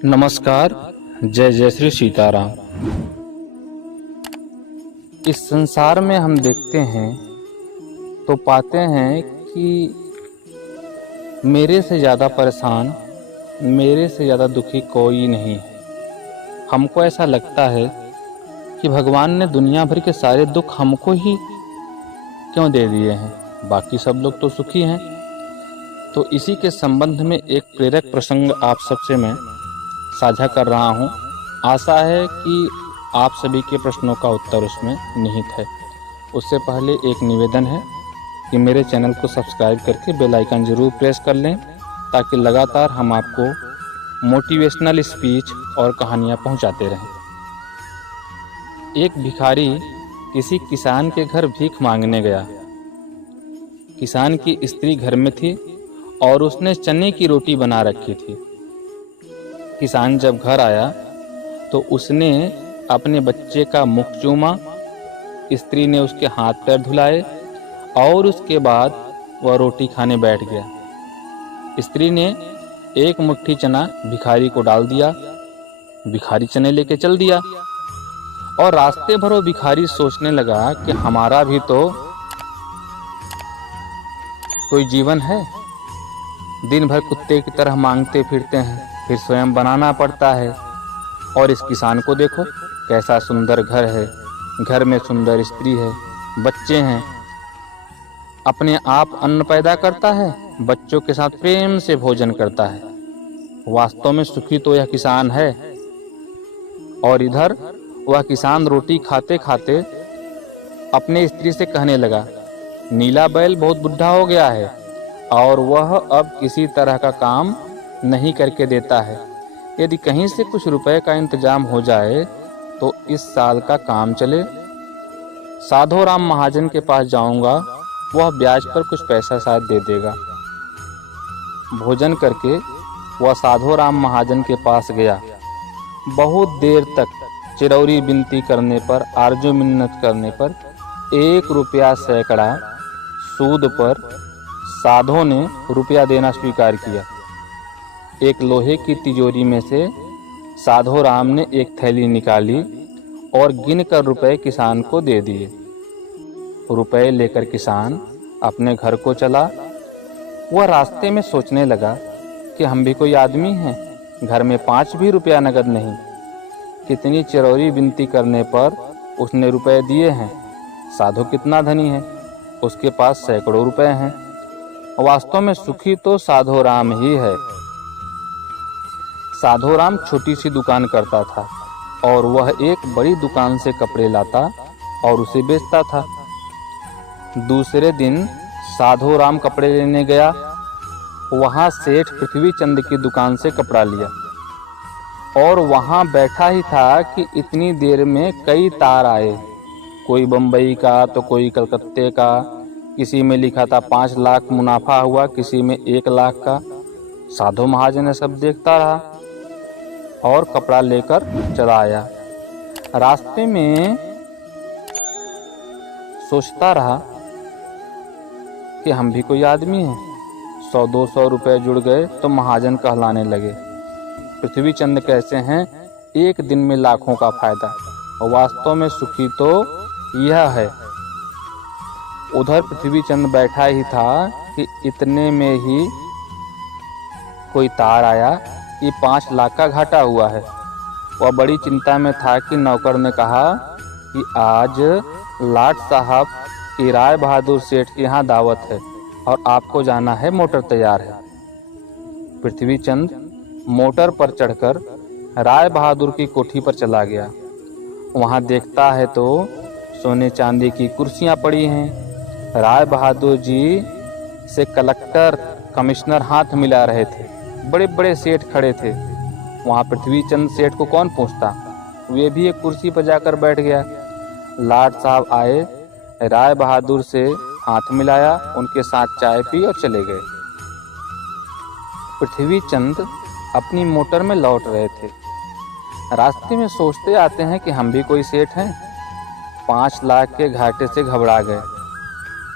नमस्कार। जय जय श्री सीताराम। इस संसार में हम देखते हैं तो पाते हैं कि मेरे से ज़्यादा परेशान, मेरे से ज़्यादा दुखी कोई नहीं है। हमको ऐसा लगता है कि भगवान ने दुनिया भर के सारे दुख हमको ही क्यों दे दिए हैं, बाकी सब लोग तो सुखी हैं। तो इसी के संबंध में एक प्रेरक प्रसंग आप सबसे मैं साझा कर रहा हूँ। आशा है कि आप सभी के प्रश्नों का उत्तर उसमें निहित है। उससे पहले एक निवेदन है कि मेरे चैनल को सब्सक्राइब करके बेल आइकन ज़रूर प्रेस कर लें, ताकि लगातार हम आपको मोटिवेशनल स्पीच और कहानियाँ पहुँचाते रहें। एक भिखारी किसी किसान के घर भीख मांगने गया। किसान की स्त्री घर में थी और उसने चने की रोटी बना रखी थी। किसान जब घर आया तो उसने अपने बच्चे का मुख चूमा। स्त्री ने उसके हाथ पैर धुलाए और उसके बाद वह रोटी खाने बैठ गया। स्त्री ने एक मुट्ठी चना भिखारी को डाल दिया। भिखारी चने लेके चल दिया और रास्ते भर वो भिखारी सोचने लगा कि हमारा भी तो कोई जीवन है। दिन भर कुत्ते की तरह मांगते फिरते हैं, फिर स्वयं बनाना पड़ता है। और इस किसान को देखो, कैसा सुंदर घर है, घर में सुंदर स्त्री है, बच्चे हैं, अपने आप अन्न पैदा करता है, बच्चों के साथ प्रेम से भोजन करता है। वास्तव में सुखी तो यह किसान है। और इधर वह किसान रोटी खाते खाते अपने स्त्री से कहने लगा, नीला बैल बहुत बुढ़ा हो गया है और वह अब किसी तरह का काम नहीं करके देता है। यदि कहीं से कुछ रुपए का इंतजाम हो जाए तो इस साल का काम चले। साधो राम महाजन के पास जाऊंगा, वह ब्याज पर कुछ पैसा शायद दे देगा। भोजन करके वह साधो राम महाजन के पास गया। बहुत देर तक चिरौरी विनती करने पर, आरजू मिन्नत करने पर 1 रुपया सैकड़ा सूद पर साधो ने रुपया देना स्वीकार किया। एक लोहे की तिजोरी में से साधो राम ने एक थैली निकाली और गिनकर रुपए किसान को दे दिए। रुपए लेकर किसान अपने घर को चला। वह रास्ते में सोचने लगा कि हम भी कोई आदमी हैं, घर में 5 भी रुपया नगद नहीं। कितनी चिरौरी विनती करने पर उसने रुपए दिए हैं। साधो कितना धनी है, उसके पास सैकड़ों रुपए हैं। वास्तव में सुखी तो साधो राम ही है। साधो राम छोटी सी दुकान करता था और वह एक बड़ी दुकान से कपड़े लाता और उसे बेचता था। दूसरे दिन साधो राम कपड़े लेने गया। वहां सेठ पृथ्वी चंद की दुकान से कपड़ा लिया और वहां बैठा ही था कि इतनी देर में कई तार आए। कोई बम्बई का तो कोई कलकत्ते का। किसी में लिखा था 5 लाख मुनाफा हुआ, किसी में 1 लाख का। साधो महाजन ने सब देखता रहा और कपड़ा लेकर चला आया। रास्ते में सोचता रहा कि हम भी कोई आदमी हैं। 100-200 रुपए जुड़ गए तो महाजन कहलाने लगे। पृथ्वी चंद कैसे हैं, एक दिन में लाखों का फायदा। और वास्तव में सुखी तो यह है। उधर पृथ्वी चंद बैठा ही था कि इतने में ही कोई तार आया कि 5 लाख का घाटा हुआ है। वह बड़ी चिंता में था कि नौकर ने कहा कि आज लाट साहब की राय बहादुर सेठ के यहाँ दावत है और आपको जाना है, मोटर तैयार है। पृथ्वी चंद मोटर पर चढ़कर राय बहादुर की कोठी पर चला गया। वहाँ देखता है तो सोने चांदी की कुर्सियाँ पड़ी हैं। राय बहादुर जी से कलेक्टर, कमिश्नर हाथ मिला रहे थे। बड़े बड़े सेठ खड़े थे। वहाँ पृथ्वी चंद सेठ को कौन पूछता, वे भी एक कुर्सी पर जाकर बैठ गया। लाट साहब आए, राय बहादुर से हाथ मिलाया, उनके साथ चाय पी और चले गए। पृथ्वी चंद अपनी मोटर में लौट रहे थे। रास्ते में सोचते आते हैं कि हम भी कोई सेठ हैं। 5 लाख के घाटे से घबरा गए।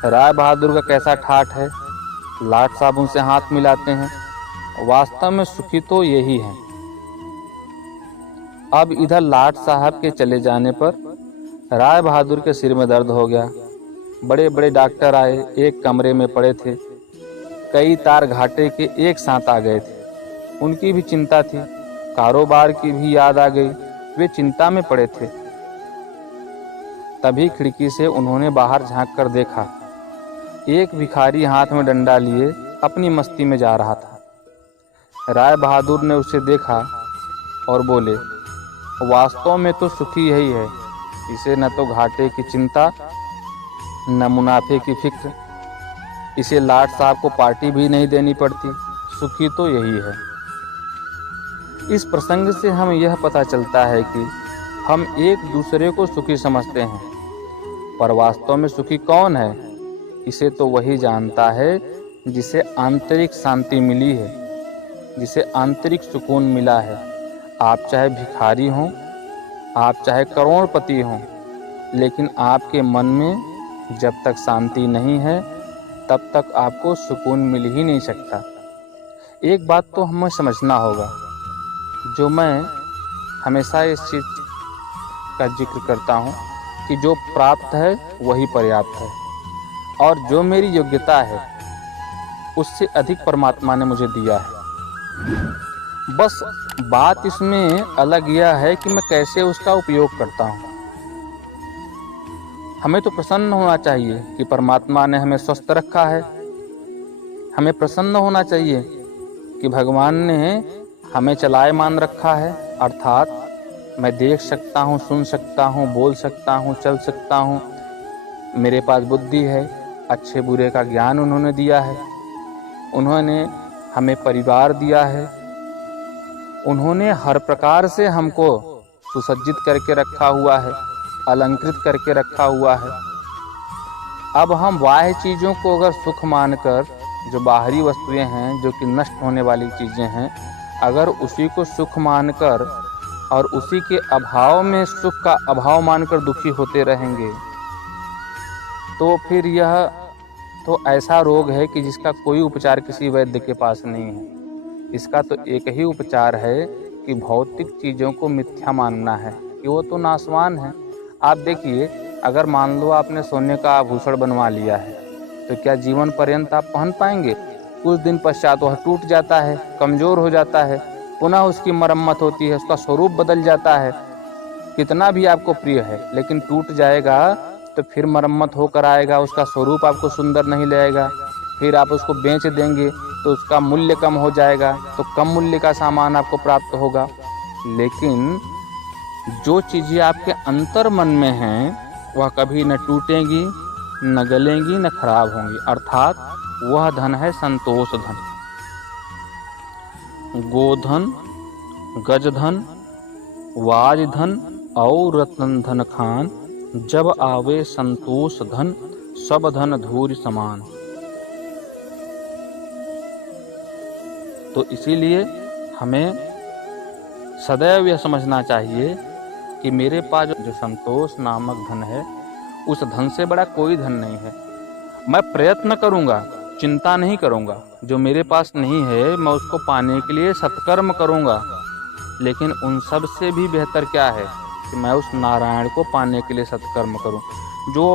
राय बहादुर का कैसा ठाठ है, लाट साहब उनसे हाथ मिलाते हैं। वास्तव में सुखी तो यही है। अब इधर लाट साहब के चले जाने पर राय बहादुर के सिर में दर्द हो गया। बड़े बड़े डॉक्टर आए, एक कमरे में पड़े थे। कई तार घाटे के एक साथ आ गए थे। उनकी भी चिंता थी, कारोबार की भी याद आ गई। वे चिंता में पड़े थे। तभी खिड़की से उन्होंने बाहर झांक कर देखा। एक भिखारी हाथ में डंडा लिए अपनी मस्ती में जा रहा था। राय बहादुर ने उसे देखा और बोले, वास्तव में तो सुखी यही है, इसे न तो घाटे की चिंता न मुनाफे की फिक्र। इसे लाट साहब को पार्टी भी नहीं देनी पड़ती। सुखी तो यही है। इस प्रसंग से हमें यह पता चलता है कि हम एक दूसरे को सुखी समझते हैं, पर वास्तव में सुखी कौन है, इसे तो वही जानता है जिसे आंतरिक शांति मिली है, जिसे आंतरिक सुकून मिला है। आप चाहे भिखारी हों, आप चाहे करोड़पति हों, लेकिन आपके मन में जब तक शांति नहीं है तब तक आपको सुकून मिल ही नहीं सकता। एक बात तो हमें समझना होगा, जो मैं हमेशा इस चीज़ का जिक्र करता हूँ कि जो प्राप्त है वही पर्याप्त है, और जो मेरी योग्यता है उससे अधिक परमात्मा ने मुझे दिया है। बस बात इसमें अलग यह है कि मैं कैसे उसका उपयोग करता हूँ। हमें तो प्रसन्न होना चाहिए कि परमात्मा ने हमें स्वस्थ रखा है। हमें प्रसन्न होना चाहिए कि भगवान ने हमें चलायमान रखा है, अर्थात मैं देख सकता हूँ, सुन सकता हूँ, बोल सकता हूँ, चल सकता हूँ। मेरे पास बुद्धि है, अच्छे बुरे का ज्ञान उन्होंने दिया है। उन्होंने हमें परिवार दिया है। उन्होंने हर प्रकार से हमको सुसज्जित करके रखा हुआ है, अलंकृत करके रखा हुआ है। अब हम बाह्य चीज़ों को अगर सुख मानकर, जो बाहरी वस्तुएं हैं, जो कि नष्ट होने वाली चीज़ें हैं, अगर उसी को सुख मानकर और उसी के अभाव में सुख का अभाव मानकर दुखी होते रहेंगे, तो फिर यह तो ऐसा रोग है कि जिसका कोई उपचार किसी वैद्य के पास नहीं है। इसका तो एक ही उपचार है कि भौतिक चीज़ों को मिथ्या मानना है कि वो तो नाशवान है। आप देखिए, अगर मान लो आपने सोने का आभूषण बनवा लिया है, तो क्या जीवन पर्यंत आप पहन पाएंगे? कुछ दिन पश्चात वह टूट जाता है, कमज़ोर हो जाता है, पुनः उसकी मरम्मत होती है, उसका स्वरूप बदल जाता है। कितना भी आपको प्रिय है, लेकिन टूट जाएगा तो फिर मरम्मत होकर आएगा, उसका स्वरूप आपको सुंदर नहीं लगेगा। फिर आप उसको बेच देंगे तो उसका मूल्य कम हो जाएगा, तो कम मूल्य का सामान आपको प्राप्त होगा। लेकिन जो चीज़ें आपके अंतर मन में हैं वह कभी न टूटेंगी, न गलेंगी, न खराब होंगी, अर्थात वह धन है संतोष धन। गोधन, गजधन, वाजधन और रत्न धन खान, जब आवे संतोष धन, सब धन धूर्य समान। तो इसीलिए हमें सदैव यह समझना चाहिए कि मेरे पास जो संतोष नामक धन है, उस धन से बड़ा कोई धन नहीं है। मैं प्रयत्न करूंगा, चिंता नहीं करूंगा। जो मेरे पास नहीं है मैं उसको पाने के लिए सत्कर्म करूंगा। लेकिन उन सब से भी बेहतर क्या है कि मैं उस नारायण को पाने के लिए सत्कर्म करूं, जो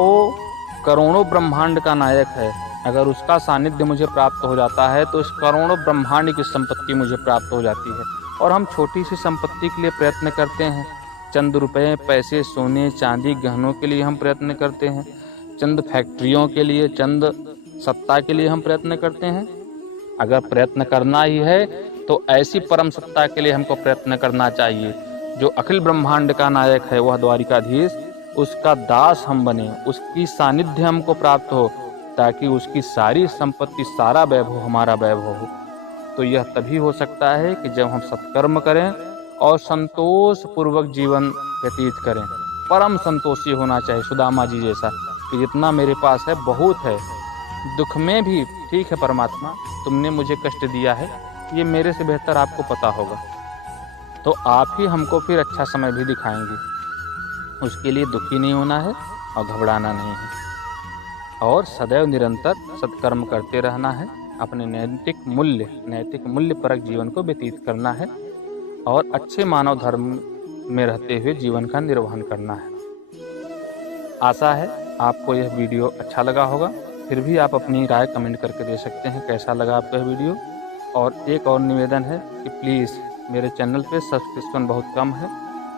करोड़ों ब्रह्मांड का नायक है। अगर उसका सानिध्य मुझे प्राप्त हो जाता है तो इस करोड़ों ब्रह्मांड की संपत्ति मुझे प्राप्त हो जाती है। और हम छोटी सी संपत्ति के लिए प्रयत्न करते हैं, चंद रुपए, पैसे, सोने चांदी, गहनों के लिए हम प्रयत्न करते हैं, चंद फैक्ट्रियों के लिए, चंद सत्ता के लिए हम प्रयत्न करते हैं। अगर प्रयत्न करना ही है तो ऐसी परम सत्ता के लिए हमको प्रयत्न करना चाहिए जो अखिल ब्रह्मांड का नायक है, वह द्वारिकाधीश, उसका दास हम बने, उसकी सानिध्य हमको प्राप्त हो, ताकि उसकी सारी संपत्ति, सारा वैभव हमारा वैभव हो। तो यह तभी हो सकता है कि जब हम सत्कर्म करें और संतोष पूर्वक जीवन व्यतीत करें। परम संतोषी होना चाहिए, सुदामा जी जैसा, कि जितना मेरे पास है बहुत है। दुख में भी ठीक है परमात्मा, तुमने मुझे कष्ट दिया है, ये मेरे से बेहतर आपको पता होगा, तो आप ही हमको फिर अच्छा समय भी दिखाएंगे। उसके लिए दुखी नहीं होना है और घबराना नहीं है, और सदैव निरंतर सत्कर्म करते रहना है। अपने नैतिक मूल्य परक जीवन को व्यतीत करना है और अच्छे मानव धर्म में रहते हुए जीवन का निर्वहन करना है। आशा है आपको यह वीडियो अच्छा लगा होगा। फिर भी आप अपनी राय कमेंट करके दे सकते हैं कैसा लगा आपको यह वीडियो। और एक और निवेदन है कि प्लीज़ मेरे चैनल पे सब्सक्रिप्शन बहुत कम है,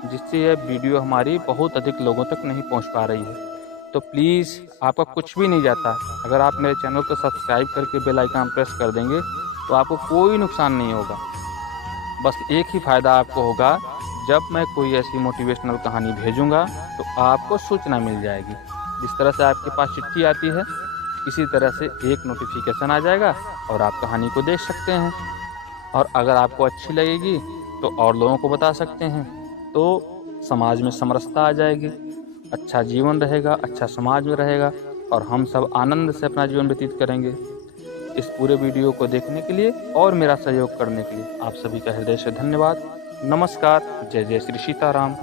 जिससे यह वीडियो हमारी बहुत अधिक लोगों तक नहीं पहुंच पा रही है। तो प्लीज़ आपका कुछ भी नहीं जाता, अगर आप मेरे चैनल को सब्सक्राइब करके बेल आइकन प्रेस कर देंगे तो आपको कोई नुकसान नहीं होगा। बस एक ही फ़ायदा आपको होगा, जब मैं कोई ऐसी मोटिवेशनल कहानी भेजूंगा तो आपको सूचना मिल जाएगी। जिस तरह से आपके पास चिट्ठी आती है, इसी तरह से एक नोटिफिकेशन आ जाएगा और आप कहानी को देख सकते हैं। और अगर आपको अच्छी लगेगी तो और लोगों को बता सकते हैं, तो समाज में समरसता आ जाएगी, अच्छा जीवन रहेगा, अच्छा समाज में रहेगा और हम सब आनंद से अपना जीवन व्यतीत करेंगे। इस पूरे वीडियो को देखने के लिए और मेरा सहयोग करने के लिए आप सभी का हृदय से धन्यवाद। नमस्कार। जय जय श्री सीताराम।